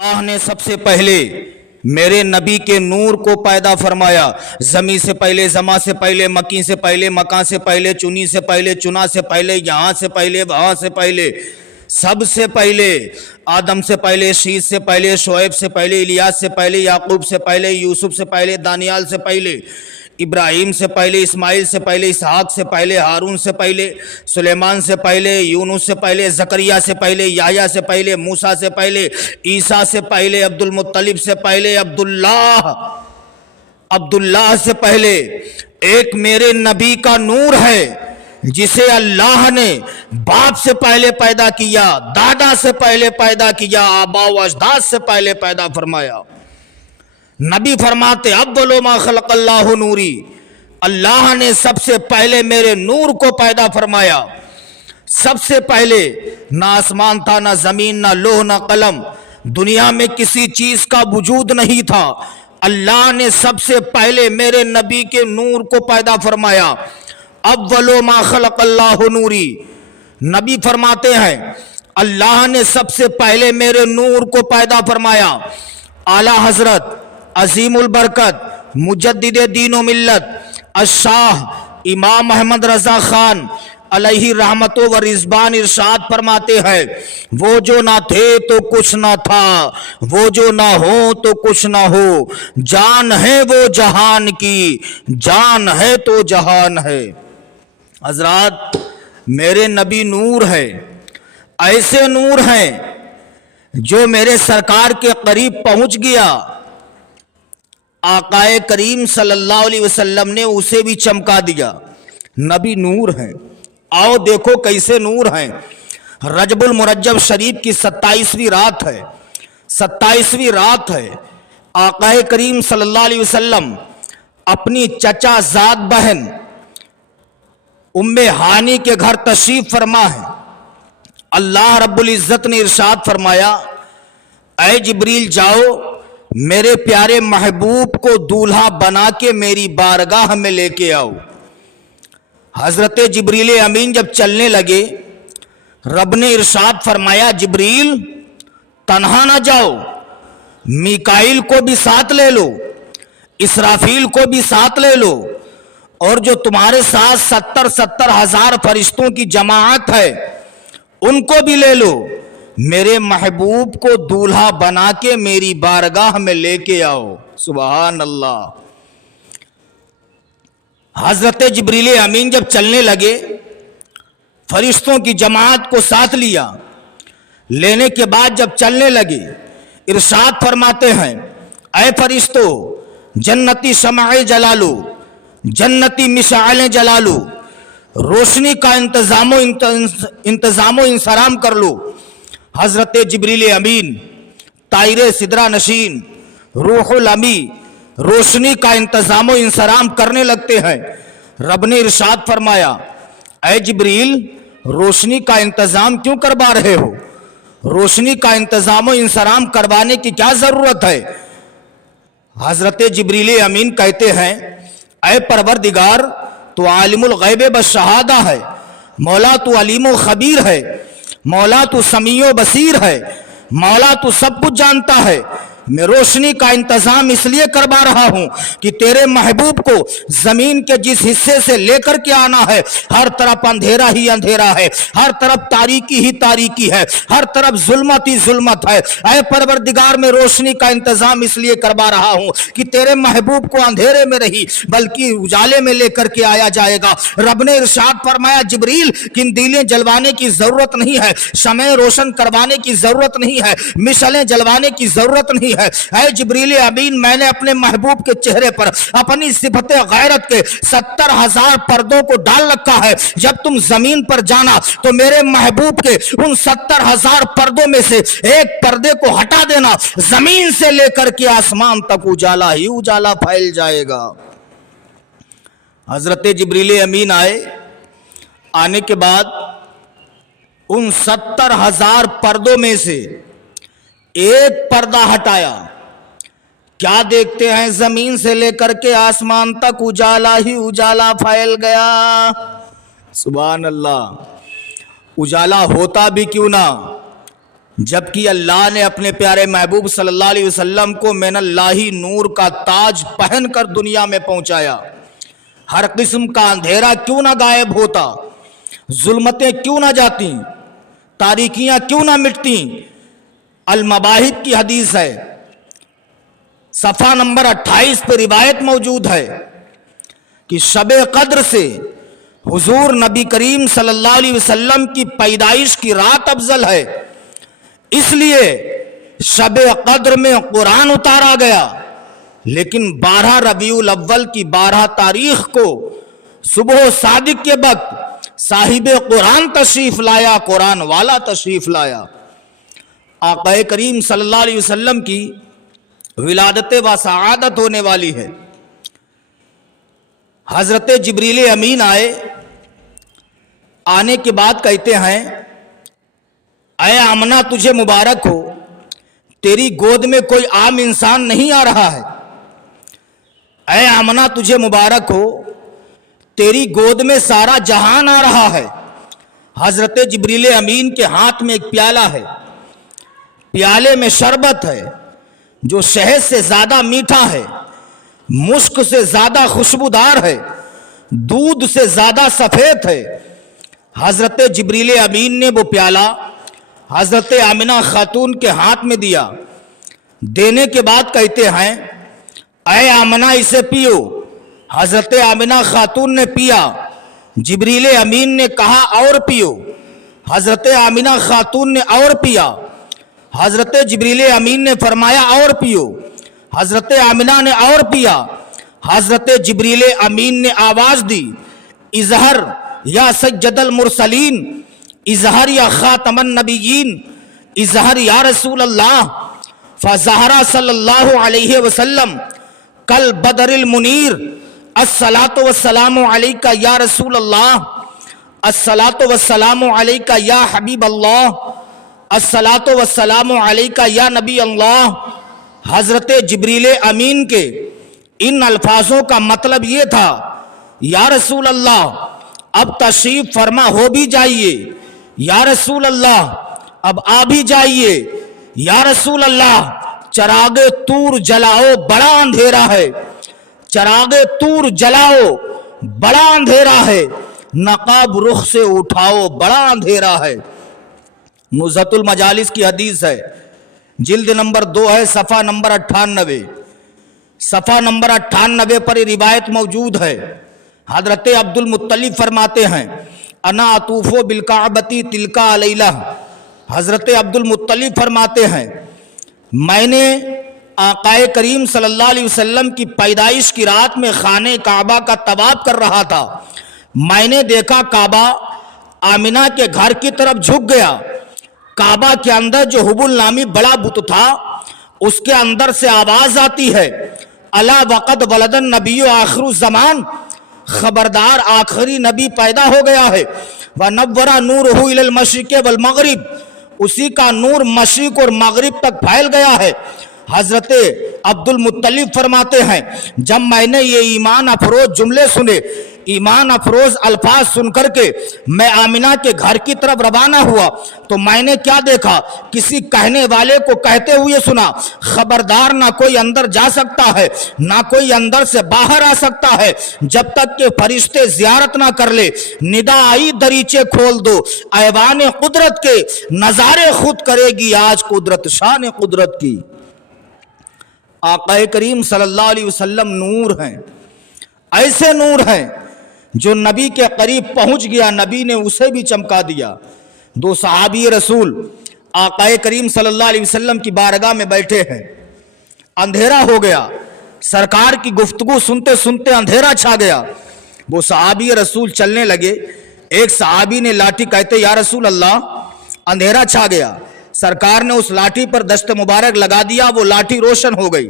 اللہ نے سب سے پہلے میرے نبی کے نور کو پیدا فرمایا. زمین سے پہلے، زما سے پہلے، مکی سے پہلے، مکان سے پہلے، چنی سے پہلے، چنا سے پہلے، یہاں سے پہلے، وہاں سے پہلے، سب سے پہلے، آدم سے پہلے، شیش سے پہلے، شعیب سے پہلے، الیاس سے پہلے، یعقوب سے پہلے، یوسف سے پہلے، دانیال سے پہلے، ابراہیم سے پہلے، اسماعیل سے پہلے، اسحاق سے پہلے، ہارون سے پہلے، سلیمان سے پہلے، یونس سے پہلے، زکریا سے پہلے، یحییٰ سے پہلے، موسیٰ سے پہلے، عیسیٰ سے پہلے، عبد المطلب سے پہلے، عبداللہ سے پہلے. ایک میرے نبی کا نور ہے جسے اللہ نے باپ سے پہلے پیدا کیا، دادا سے پہلے پیدا کیا، آبا و اجداد سے پہلے پیدا فرمایا. نبی فرماتے اول ما خلق اللہ نوری، اللہ نے سب سے پہلے میرے نور کو پیدا فرمایا. سب سے پہلے نہ آسمان تھا، نہ زمین، نہ لوح، نہ قلم، دنیا میں کسی چیز کا وجود نہیں تھا. اللہ نے سب سے پہلے میرے نبی کے نور کو پیدا فرمایا. اول ما خلق اللہ نوری، نبی فرماتے ہیں اللہ نے سب سے پہلے میرے نور کو پیدا فرمایا. اعلی حضرت عظیم البرکت مجدد دین و ملت الشاہ امام احمد رضا خان علیہ رحمت و رضوان ارشاد فرماتے ہیں، وہ جو نہ تھے تو کچھ نہ تھا، وہ جو نہ ہو تو کچھ نہ ہو، جان ہے وہ جہان کی، جان ہے تو جہان ہے. حضرات، میرے نبی نور ہے، ایسے نور ہیں جو میرے سرکار کے قریب پہنچ گیا، آقائے کریم صلی اللہ علیہ وسلم نے اسے بھی چمکا دیا. نبی نور ہیں. آؤ دیکھو کیسے نور ہیں. رجب المرجب شریف کی 27ویں رات ہے، 27ویں رات ہے. آقائے کریم صلی اللہ علیہ وسلم اپنی چچا زاد بہن ام ہانی کے گھر تشریف فرما ہے. اللہ رب العزت نے ارشاد فرمایا، اے جبریل جاؤ میرے پیارے محبوب کو دولہا بنا کے میری بارگاہ میں لے کے آؤ. حضرت جبریل امین جب چلنے لگے، رب نے ارشاد فرمایا، جبریل تنہا نہ جاؤ، میکائیل کو بھی ساتھ لے لو، اسرافیل کو بھی ساتھ لے لو، اور جو تمہارے ساتھ 70,000 فرشتوں کی جماعت ہے ان کو بھی لے لو. میرے محبوب کو دولہا بنا کے میری بارگاہ میں لے کے آؤ. سبحان اللہ. حضرت جبریل امین جب چلنے لگے، فرشتوں کی جماعت کو ساتھ لیا. لینے کے بعد جب چلنے لگے، ارشاد فرماتے ہیں، اے فرشتو، جنتی شمع جلالو، جنتی مشعل جلالو، روشنی کا انتظام و انصرام کر لو. حضرت جبریل امین طائر سدرہ نشین روح الامی روشنی کا انتظام و انصرام کرنے لگتے ہیں. رب نے ارشاد فرمایا، اے جبریل روشنی کا انتظام کیوں کروا رہے ہو؟ روشنی کا انتظام و انصرام کروانے کی کیا ضرورت ہے؟ حضرت جبریل امین کہتے ہیں، اے پروردگار تو عالم الغیب والشہادہ ہے، مولا تو علیم و خبیر ہے، مولا تو سمیع و بصیر ہے، مولا تو سب کچھ جانتا ہے. میں روشنی کا انتظام اس لیے کروا رہا ہوں کہ تیرے محبوب کو زمین کے جس حصے سے لے کر کے آنا ہے، ہر طرف اندھیرا ہی اندھیرا ہے، ہر طرف تاریکی ہی تاریکی ہے، ہر طرف ظلمت ہی ظلمت ہے. اے پروردگار میں روشنی کا انتظام اس لیے کروا رہا ہوں کہ تیرے محبوب کو اندھیرے میں رہی بلکہ اجالے میں لے کر کے آیا جائے گا. رب نے ارشاد فرمایا، جبریل قندیلیں جلوانے کی ضرورت نہیں ہے، شمعیں روشن کروانے کی ضرورت نہیں ہے، مشعلیں جلوانے کی ضرورت نہیں ہے. اے جبریل امین، میں نے اپنے محبوب کے چہرے پر اپنی صفت غیرت کے 70,000 پردوں کو ڈال رکھا ہے. جب تم زمین پر جانا تو میرے محبوب کے ان 70,000 پردوں میں سے ایک پردے کو ہٹا دینا، زمین سے لے کر کے آسمان تک اجالا ہی اجالا پھیل جائے گا. حضرت جبریل امین آئے. آنے کے بعد ان 70,000 پردوں میں سے ایک پردہ ہٹایا. کیا دیکھتے ہیں؟ زمین سے لے کر کے آسمان تک اجالا ہی اجالا پھیل گیا. سبحان اللہ. اجالا ہوتا بھی کیوں نہ، جبکہ اللہ نے اپنے پیارے محبوب صلی اللہ علیہ وسلم کو من اللہ نور کا تاج پہن کر دنیا میں پہنچایا، ہر قسم کا اندھیرا کیوں نہ غائب ہوتا، ظلمتیں کیوں نہ جاتی، تاریکیاں کیوں نہ مٹتی۔ المباحث کی حدیث ہے، صفحہ نمبر 28 پہ روایت موجود ہے کہ شب قدر سے حضور نبی کریم صلی اللہ علیہ وسلم کی پیدائش کی رات افضل ہے، اس لیے شب قدر میں قرآن اتارا گیا، لیکن 12 ربیع الاول کی 12 تاریخ کو صبح صادق کے وقت صاحب قرآن تشریف لایا، قرآن والا تشریف لایا۔ آقا کریم صلی اللہ علیہ وسلم کی ولادت و سعادت ہونے والی ہے۔ حضرت جبریل امین آئے، آنے کے بعد کہتے ہیں اے آمنہ تجھے مبارک ہو، تیری گود میں کوئی عام انسان نہیں آ رہا ہے۔ اے آمنہ تجھے مبارک ہو، تیری گود میں سارا جہان آ رہا ہے۔ حضرت جبریل امین کے ہاتھ میں ایک پیالہ ہے، پیالے میں شربت ہے جو شہد سے زیادہ میٹھا ہے، مشک سے زیادہ خوشبودار ہے، دودھ سے زیادہ سفید ہے۔ حضرت جبریل امین نے وہ پیالہ حضرت آمنہ خاتون کے ہاتھ میں دیا، دینے کے بعد کہتے ہیں اے آمنہ اسے پیو۔ حضرت آمنہ خاتون نے پیا، جبریل امین نے کہا اور پیو، حضرت آمنہ خاتون نے اور پیا، حضرت جبریل امین نے فرمایا اور پیو، حضرت آمنہ نے اور پیا، حضرت جبریل امین نے آواز دی اظہر یا سید المرسلین، اظہر یا خاتم النبیین، اظہر یا رسول اللہ۔ فظہر صلی اللہ علیہ وسلم کل بدر المنیر، الصلاۃ والسلام علیکہ یا رسول اللہ، الصلاۃ والسلام علیکہ یا حبیب اللہ، الصلاۃ والسلام علیکہ یا نبی اللہ۔ حضرت جبریل امین کے ان الفاظوں کا مطلب یہ تھا یا رسول اللہ اب تشریف فرما ہو بھی جائیے، یا رسول اللہ اب آ بھی جائیے، یا رسول اللہ چراغ طور جلاؤ بڑا اندھیرا ہے، چراغ طور جلاؤ بڑا اندھیرا ہے، نقاب رخ سے اٹھاؤ بڑا اندھیرا ہے۔ نزہۃ المجالس کی حدیث ہے، جلد نمبر 2 ہے، صفحہ نمبر 98، صفحہ نمبر 98 پر یہ روایت موجود ہے۔ حضرت عبد المطلب فرماتے ہیں انا اطوفو بالکعبۃ تلکا لیلہ، حضرت عبد المطلب فرماتے ہیں میں نے آقا کریم صلی اللہ علیہ وسلم کی پیدائش کی رات میں خانہ کعبہ کا طواف کر رہا تھا، میں نے دیکھا کعبہ آمنہ کے گھر کی طرف جھک گیا، کعبہ کے اندر جو حبل نامی بڑا بت تھا اس کے اندر سے آواز آتی ہے الا وقد ولد النبی آخر الزمان، خبردار آخری نبی پیدا ہو گیا ہے، وَنَوَّرَ نُورُهُ إِلَى الْمَشْرِقِ وَالْمَغْرِبِ، اسی کا نور مشرق اور مغرب تک پھیل گیا ہے۔ حضرت عبد المطلب فرماتے ہیں جب میں نے یہ ایمان افروز جملے سنے، ایمان افروز الفاظ سن کر کے میں آمنہ کے گھر کی طرف روانہ ہوا تو میں نے کیا دیکھا، کسی کہنے والے کو کہتے ہوئے سنا خبردار نہ کوئی اندر جا سکتا ہے نہ کوئی اندر سے باہر آ سکتا ہے جب تک کہ فرشتے زیارت نہ کر لے، ندا آئی دریچے کھول دو، ایوان قدرت کے نظارے خود کرے گی آج قدرت، شان قدرت کی۔ آقا کریم صلی اللہ علیہ وسلم نور ہیں، ایسے نور ہیں جو نبی کے قریب پہنچ گیا نبی نے اسے بھی چمکا دیا۔ 2 صحابی رسول آقا کریم صلی اللہ علیہ وسلم کی بارگاہ میں بیٹھے ہیں، اندھیرا ہو گیا، سرکار کی گفتگو سنتے سنتے اندھیرا چھا گیا، وہ صحابی رسول چلنے لگے، ایک صحابی نے لاٹھی کہتے یا رسول اللہ اندھیرا چھا گیا، سرکار نے اس لاٹھی پر دست مبارک لگا دیا، وہ لاٹھی روشن ہو گئی،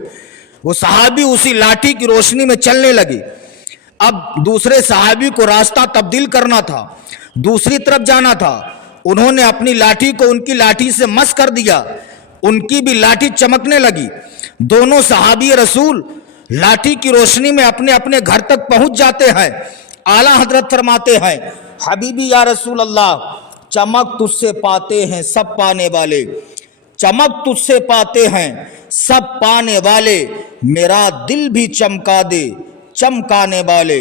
وہ صحابی اسی لاٹھی کی روشنی میں چلنے لگے۔ اب دوسرے صحابی کو راستہ تبدیل کرنا تھا، دوسری طرف جانا تھا، انہوں نے اپنی لاٹھی کو ان کی لاٹھی سے مس کر دیا، ان کی بھی لاٹھی چمکنے لگی، دونوں صحابی رسول لاٹھی کی روشنی میں اپنے اپنے گھر تک پہنچ جاتے ہیں۔ اعلیٰ حضرت فرماتے ہیں حبیبی یا رسول اللہ چمک تجھ سے پاتے ہیں سب پانے والے، چمک تجھ سے پاتے ہیں سب پانے والے، میرا دل بھی چمکا دے چمکانے والے۔